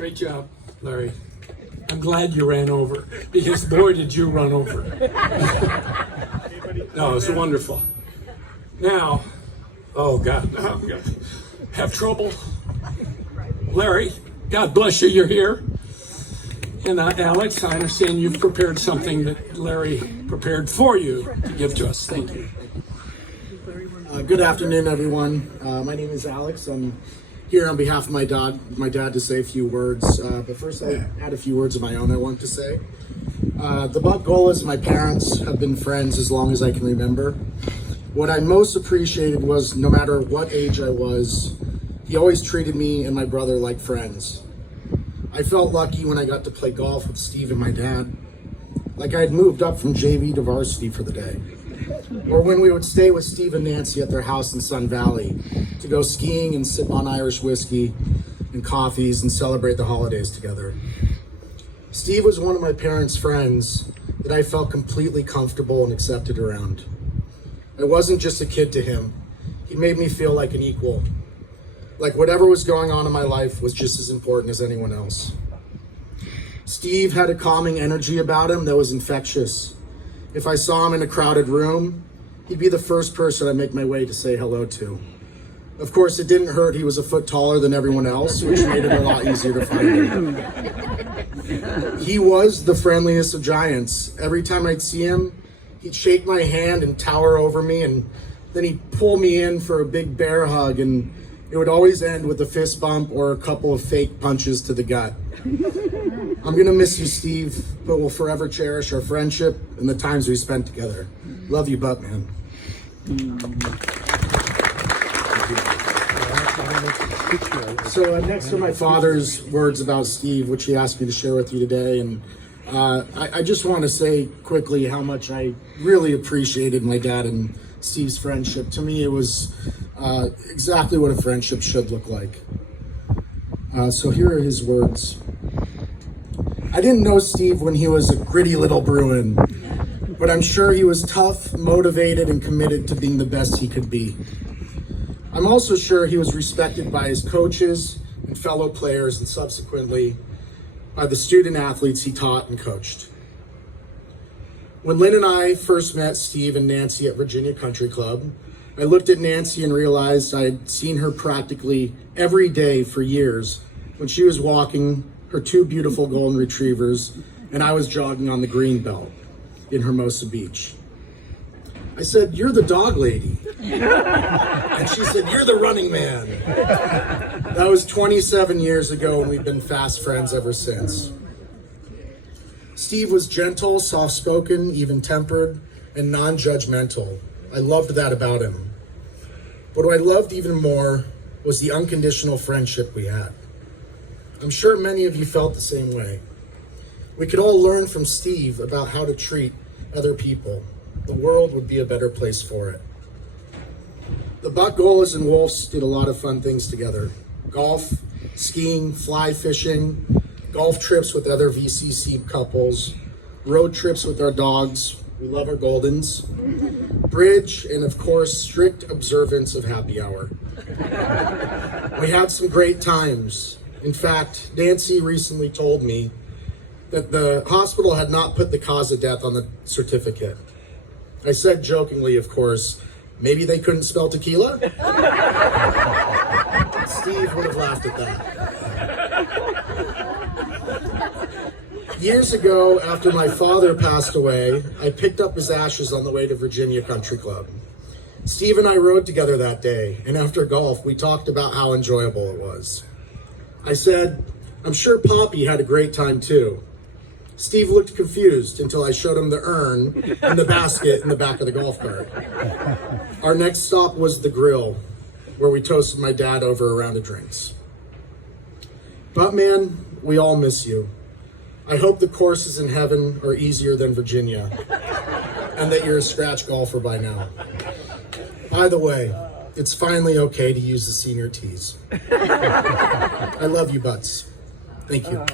Great job, Larry. I'm glad you ran over, because boy, did you run over. No, it's wonderful. Now, oh God, now I'm gonna have trouble. Larry, God bless you, you're here. And Alex, I understand you've prepared something that Larry prepared for you to give to us. Thank you. Good afternoon, everyone. My name is Alex. I'm here on behalf of my dad to say a few words. But first, I had a few words of my own I want to say. The Buck Golas and my parents have been friends as long as I can remember. What I most appreciated was no matter what age I was, he always treated me and my brother like friends. I felt lucky when I got to play golf with Steve and my dad, like I had moved up from JV to varsity for the day. Or when we would stay with Steve and Nancy at their house in Sun Valley to go skiing and sip on Irish whiskey and coffees and celebrate the holidays together. Steve was one of my parents' friends that I felt completely comfortable and accepted around. I wasn't just a kid to him. He made me feel like an equal. Like whatever was going on in my life was just as important as anyone else. Steve had a calming energy about him that was infectious. If I saw him in a crowded room, he'd be the first person I'd make my way to say hello to. Of course, it didn't hurt he was a foot taller than everyone else, which made it a lot easier to find him. He was the friendliest of giants. Every time I'd see him, he'd shake my hand and tower over me, and then he'd pull me in for a big bear hug, and it would always end with a fist bump or a couple of fake punches to the gut. I'm gonna miss you, Steve, but we'll forever cherish our friendship and the times we spent together. Love you, Butt Man. So next are my father's words about Steve, which he asked me to share with you today. And I just want to say quickly how much I really appreciated my dad and Steve's friendship. To me, it was exactly what a friendship should look like. So here are his words. I didn't know Steve when he was a gritty little Bruin, but I'm sure he was tough, motivated, and committed to being the best he could be. I'm also sure he was respected by his coaches and fellow players, and subsequently by the student athletes he taught and coached. When Lynn and I first met Steve and Nancy at Virginia Country Club, I looked at Nancy and realized I'd seen her practically every day for years when she was walking her two beautiful golden retrievers and I was jogging on the green belt in Hermosa Beach. I said, "You're the dog lady." And she said, "You're the running man." That was 27 years ago, and we've been fast friends ever since. Steve was gentle, soft-spoken, even-tempered, and non-judgmental. I loved that about him. But what I loved even more was the unconditional friendship we had. I'm sure many of you felt the same way. We could all learn from Steve about how to treat other people. The world would be a better place for it. The Buck Golas and Wolves did a lot of fun things together. Golf, skiing, fly fishing, golf trips with other VCC couples, road trips with our dogs. We love our Goldens. Bridge, and of course, strict observance of happy hour. We had some great times. In fact, Nancy recently told me that the hospital had not put the cause of death on the certificate. I said jokingly, of course, maybe they couldn't spell tequila? Steve would have laughed at that. Years ago, after my father passed away, I picked up his ashes on the way to Virginia Country Club. Steve and I rode together that day, and after golf, we talked about how enjoyable it was. I said, "I'm sure Poppy had a great time too." Steve looked confused until I showed him the urn and the basket in the back of the golf cart. Our next stop was the grill, where we toasted my dad over a round of drinks. But man, we all miss you. I hope the courses in heaven are easier than Virginia, and that you're a scratch golfer by now. By the way, it's finally okay to use the senior tees. I love you, butts. Thank you.